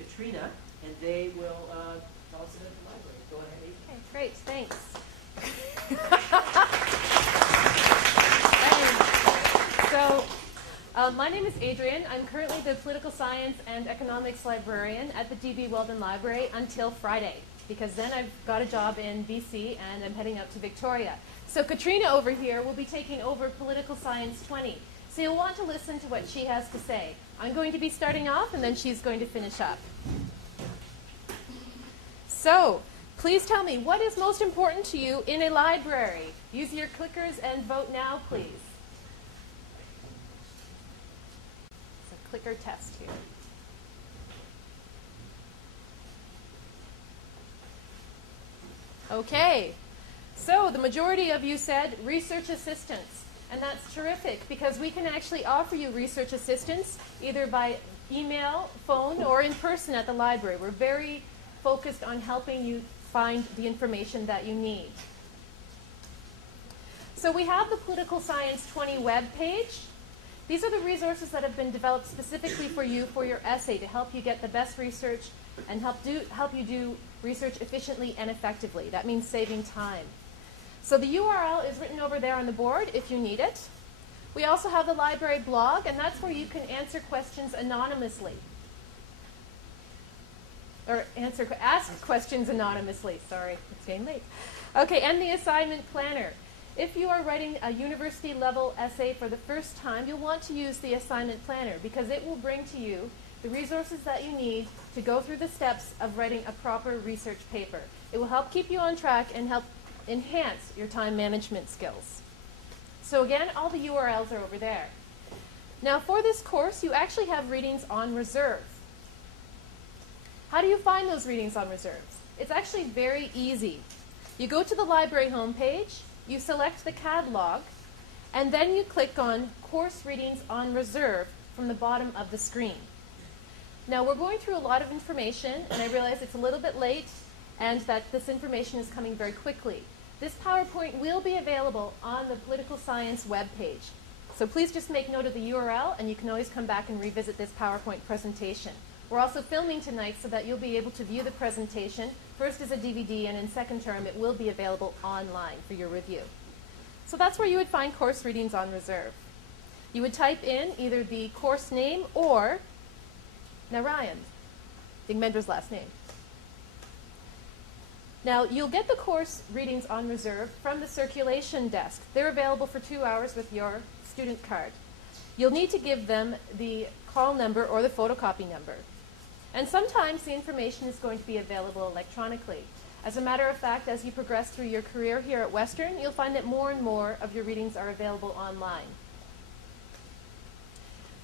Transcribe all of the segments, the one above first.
Katrina, and they will tell us about the library. Go ahead, Adrienne. Okay, great, thanks. So, my name is Adrienne. I'm currently the Political Science and Economics Librarian at the D.B. Weldon Library until Friday, because then I've got a job in BC and I'm heading out to Victoria. So Katrina over here will be taking over Political Science 20. So you'll want to listen to what she has to say. I'm going to be starting off and then she's going to finish up. So, please tell me, what is most important to you in a library? Use your clickers and vote now, please. It's a clicker test here. Okay, so the majority of you said research assistance. And that's terrific because we can actually offer you research assistance either by email, phone, or in person at the library. We're very focused on helping you find the information that you need. So we have the Political Science 20 web page. These are the resources that have been developed specifically for you for your essay to help you get the best research and help you do research efficiently and effectively. That means saving time. So the URL is written over there on the board if you need it. We also have the library blog, and that's where you can answer questions anonymously. Or ask questions anonymously. Sorry, it's getting late. Okay, and the assignment planner. If you are writing a university level essay for the first time, you'll want to use the assignment planner because it will bring to you the resources that you need to go through the steps of writing a proper research paper. It will help keep you on track and help enhance your time management skills. So again, all the URLs are over there. Now for this course, you actually have readings on reserve. How do you find those readings on reserves? It's actually very easy. You go to the library homepage, you select the catalog, and then you click on Course Readings on Reserve from the bottom of the screen. Now we're going through a lot of information, and I realize it's a little bit late and that this information is coming very quickly. This PowerPoint will be available on the Political Science webpage. So please just make note of the URL, and you can always come back and revisit this PowerPoint presentation. We're also filming tonight so that you'll be able to view the presentation, first as a DVD, and in second term it will be available online for your review. So that's where you would find Course Readings on Reserve. You would type in either the course name or Narayan, Digmendra's last name. Now, you'll get the course readings on reserve from the circulation desk. They're available for 2 hours with your student card. You'll need to give them the call number or the photocopy number. And sometimes the information is going to be available electronically. As a matter of fact, as you progress through your career here at Western, you'll find that more and more of your readings are available online.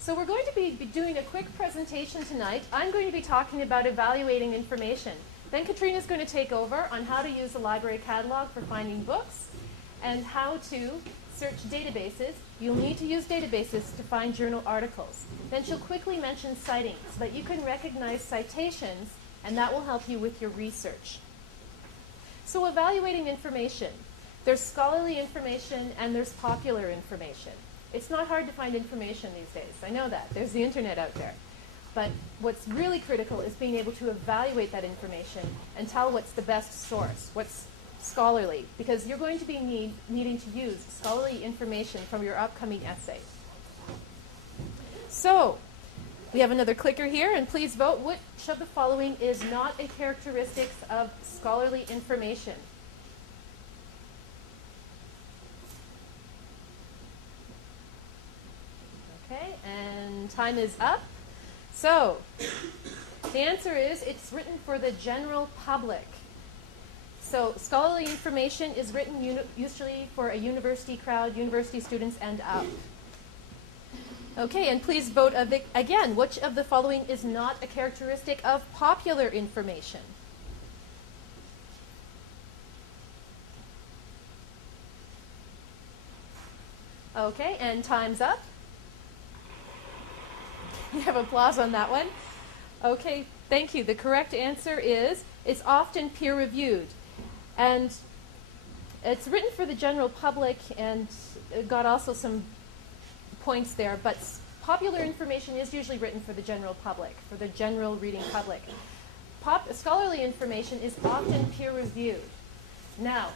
So we're going to be doing a quick presentation tonight. I'm going to be talking about evaluating information. Then Katrina's going to take over on how to use the library catalog for finding books and how to search databases. You'll need to use databases to find journal articles. Then she'll quickly mention citing so that you can recognize citations, and that will help you with your research. So evaluating information. There's scholarly information and there's popular information. It's not hard to find information these days. I know that. There's the internet out there. But what's really critical is being able to evaluate that information and tell what's the best source, what's scholarly, because you're going to be needing to use scholarly information from your upcoming essay. So, we have another clicker here, and please vote which of the following is not a characteristic of scholarly information. Okay, and time is up. So, the answer is it's written for the general public. So, scholarly information is written usually for a university crowd, university students, and up. Okay, and please vote again. Which of the following is not a characteristic of popular information? Okay, and time's up. You have applause on that one. Okay, thank you. The correct answer is it's often peer-reviewed. And it's written for the general public and got also some points there, but popular information is usually written for the general public, for the general reading public. Scholarly information is often peer-reviewed. Now,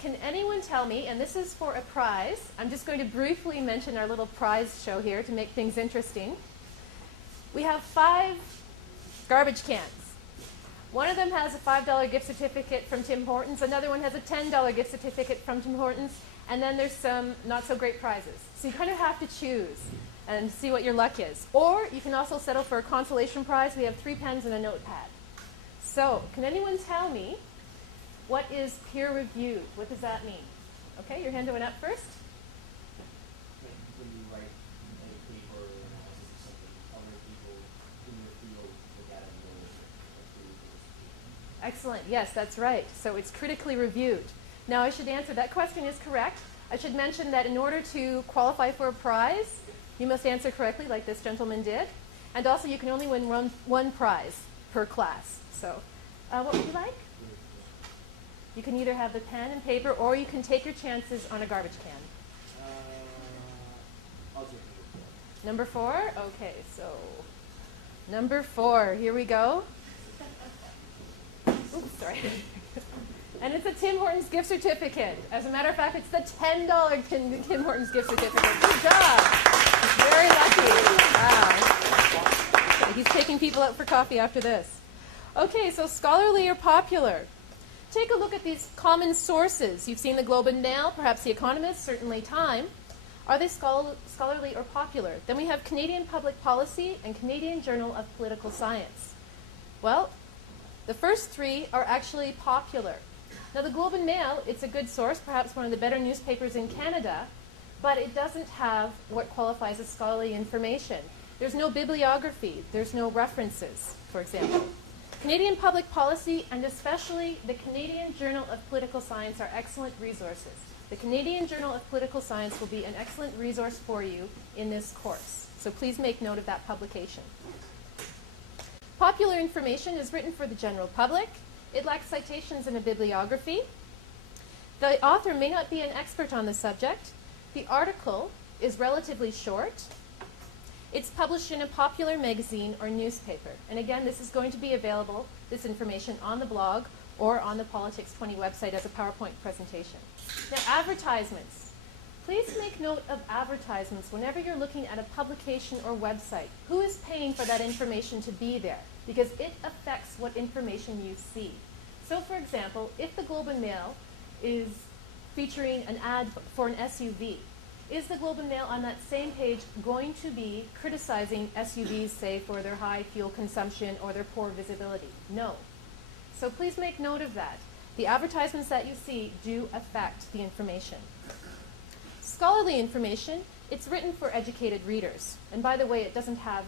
can anyone tell me, and this is for a prize, I'm just going to briefly mention our little prize show here to make things interesting. We have 5 garbage cans. One of them has a $5 gift certificate from Tim Hortons, another one has a $10 gift certificate from Tim Hortons, and then there's some not so great prizes. So you kind of have to choose and see what your luck is. Or you can also settle for a consolation prize. We have 3 pens and a notepad. So can anyone tell me what is peer-reviewed? What does that mean? Okay, your hand went up first. When you write a paper or analysis of something, other people in your field look at it and go, Excellent. Yes, that's right. So it's critically reviewed. Now I should answer, that question is correct. I should mention that in order to qualify for a prize, you must answer correctly like this gentleman did. And also you can only win one prize per class. So what would you like? You can either have the pen and paper or you can take your chances on a garbage can. I'll take Number 4? Okay, so number 4. Here we go. Oops, sorry. And it's a Tim Hortons gift certificate. As a matter of fact, it's the $10 Tim Hortons gift certificate. Good job. Very lucky. Wow. Okay, he's taking people out for coffee after this. Okay, so scholarly or popular. Take a look at these common sources. You've seen the Globe and Mail, perhaps The Economist, certainly Time. Are they scholarly or popular? Then we have Canadian Public Policy and Canadian Journal of Political Science. Well, the first 3 are actually popular. Now the Globe and Mail, it's a good source, perhaps one of the better newspapers in Canada, but it doesn't have what qualifies as scholarly information. There's no bibliography, there's no references, for example. Canadian Public Policy and especially the Canadian Journal of Political Science are excellent resources. The Canadian Journal of Political Science will be an excellent resource for you in this course. So please make note of that publication. Popular information is written for the general public. It lacks citations and a bibliography. The author may not be an expert on the subject. The article is relatively short. It's published in a popular magazine or newspaper. And again, this is going to be available, this information, on the blog or on the Politics 20 website as a PowerPoint presentation. Now, advertisements. Please make note of advertisements whenever you're looking at a publication or website. Who is paying for that information to be there? Because it affects what information you see. So, for example, if the Globe and Mail is featuring an ad for an SUV, is the Globe and Mail on that same page going to be criticizing SUVs, say, for their high fuel consumption or their poor visibility? No. So please make note of that. The advertisements that you see do affect the information. Scholarly information, it's written for educated readers. And by the way, it doesn't have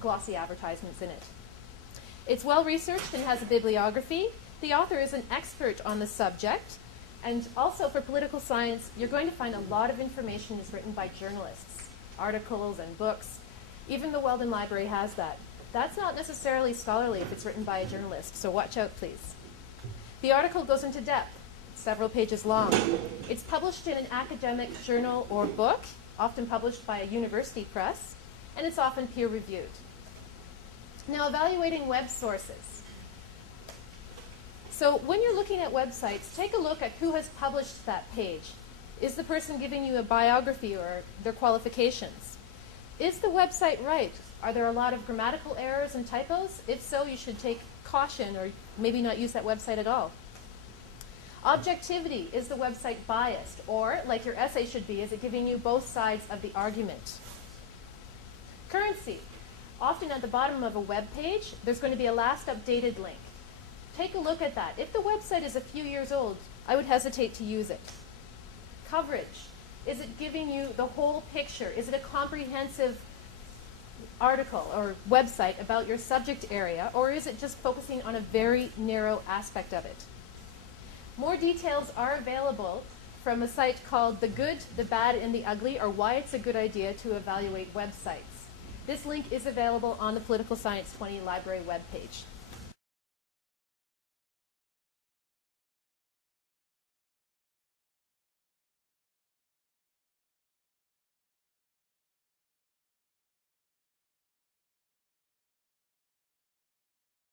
glossy advertisements in it. It's well-researched and has a bibliography. The author is an expert on the subject. And also for political science, you're going to find a lot of information is written by journalists, articles and books. Even the Weldon Library has that. That's not necessarily scholarly if it's written by a journalist, so watch out, please. The article goes into depth, several pages long. It's published in an academic journal or book, often published by a university press, and it's often peer-reviewed. Now, evaluating web sources. So when you're looking at websites, take a look at who has published that page. Is the person giving you a biography or their qualifications? Is the website right? Are there a lot of grammatical errors and typos? If so, you should take caution or maybe not use that website at all. Objectivity, is the website biased? Or, like your essay should be, is it giving you both sides of the argument? Currency, often at the bottom of a web page, there's going to be a last updated link. Take a look at that. If the website is a few years old, I would hesitate to use it. Coverage. Is it giving you the whole picture? Is it a comprehensive article or website about your subject area, or is it just focusing on a very narrow aspect of it? More details are available from a site called The Good, the Bad, and the Ugly, or Why It's a Good Idea to Evaluate Websites. This link is available on the Political Science 20 library webpage.